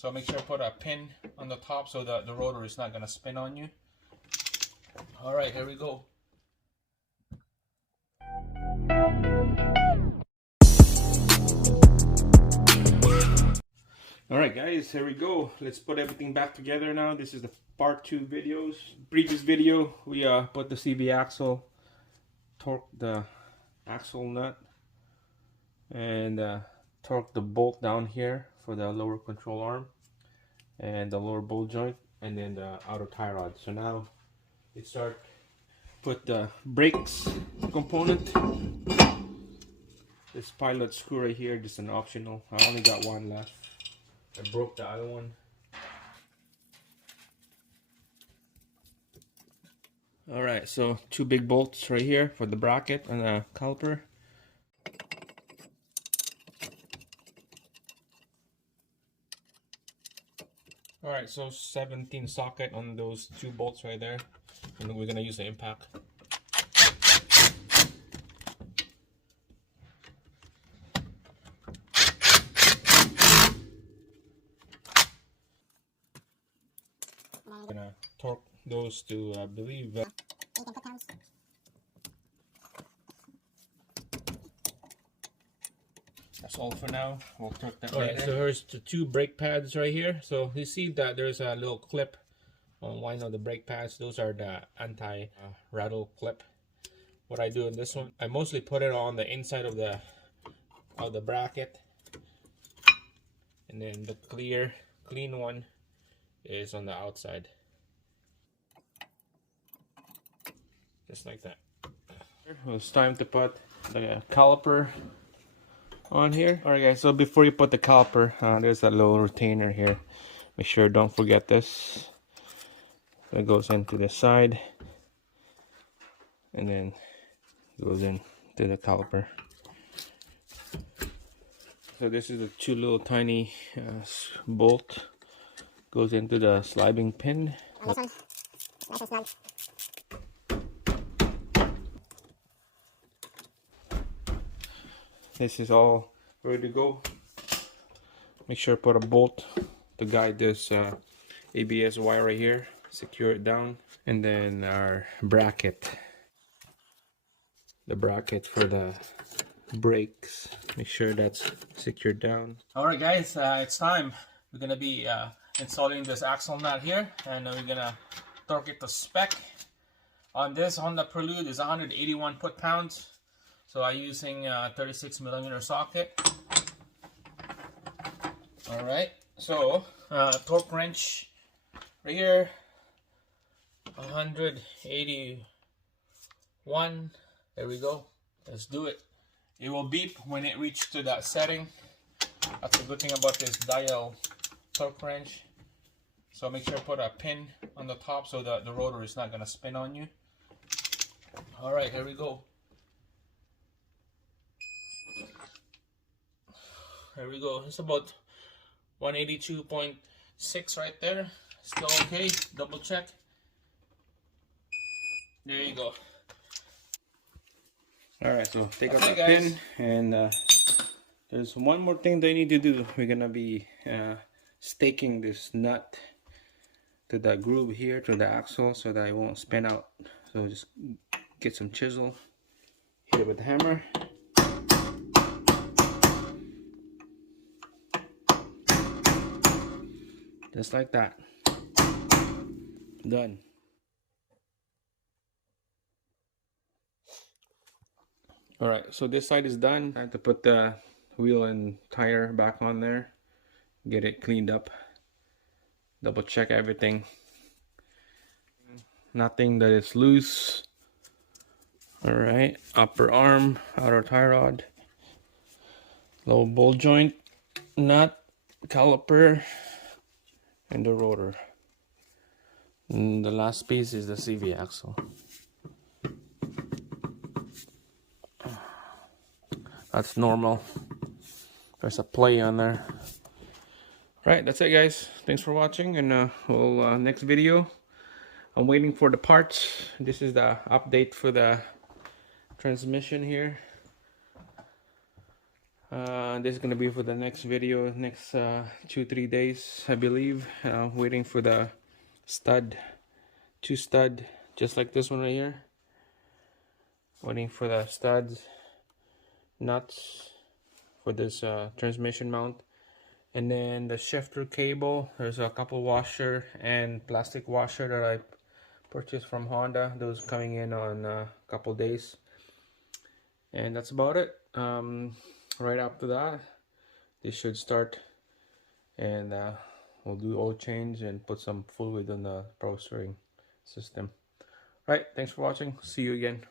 So make sure to put a pin on the top so that the rotor is not going to spin on you. Alright, here we go. Alright guys, here we go. Let's put everything back together now. This is the part 2 videos. Previous video, we put the CV axle, torqued the axle nut, and torqued the bolt down here for the lower control arm and the lower bolt joint, and then the outer tie rod. So now let's start. Put the brakes component. This pilot screw right here, just an optional. I only got one left. I broke the other one. Alright, so 2 big bolts right here for the bracket and the caliper. Alright, so 17 socket on those 2 bolts right there. And we're gonna use the impact. I'm gonna torque those to, I believe, 8 foot-pounds. That's all for now. We'll torque that later. So here's the 2 brake pads right here. So you see that there's a little clip on one of the brake pads. Those are the anti-rattle clip. What I do in this one, I mostly put it on the inside of the bracket, and then the clean one is on the outside, just like that. Well, it's time to put the caliper on here. Alright guys, so before you put the caliper, there's a little retainer here. Make sure don't forget this. So it goes into the side and then goes into the caliper. So this is a 2 little tiny bolt. Goes into the sliding pin. Oh, this one. Nice and snug. This is all ready to go. Make sure to put a bolt to guide this ABS wire right here. Secure it down. And then our bracket. The bracket for the brakes. Make sure that's secured down. Alright guys, it's time. We're going to be installing this axle nut here, and we're gonna torque it to spec. On this Honda Prelude is 181 foot-pounds, so I'm using 36mm socket. Alright, so torque wrench right here, 181. There we go. Let's do it. It will beep when it reaches to that setting. That's the good thing about this dial torque wrench. So make sure to put a pin on the top so that the rotor is not going to spin on you. Alright, here we go. Here we go. It's about 182.6 right there. Still okay. Double check. There you go. Alright, so take out the pin, and there's one more thing they need to do. We're going to be staking this nut to the groove here, to the axle, so that it won't spin out. So just get some chisel, hit it with the hammer. Just like that. Done. Alright, so this side is done. I have to put the wheel and tire back on there. Get it cleaned up. Double check everything. Nothing that is loose. Alright, upper arm, outer tie rod, lower bolt joint, nut, caliper, and the rotor. And the last piece is the CV axle. That's normal. There's a play on there. Right, that's it guys. Thanks for watching, and we'll next video. I'm waiting for the parts. This is the update for the transmission here. This is gonna be for the next video, next 2-3 days, I believe. Waiting for the stud, 2 stud, just like this one right here. Waiting for the studs, nuts for this transmission mount, and then the shifter cable. There's a couple washer and plastic washer that I purchased from Honda. Those coming in on a couple days, and that's about it. Right after that, they should start, and we'll do oil change and put some fluid on the power steering system. Right, thanks for watching. See you again.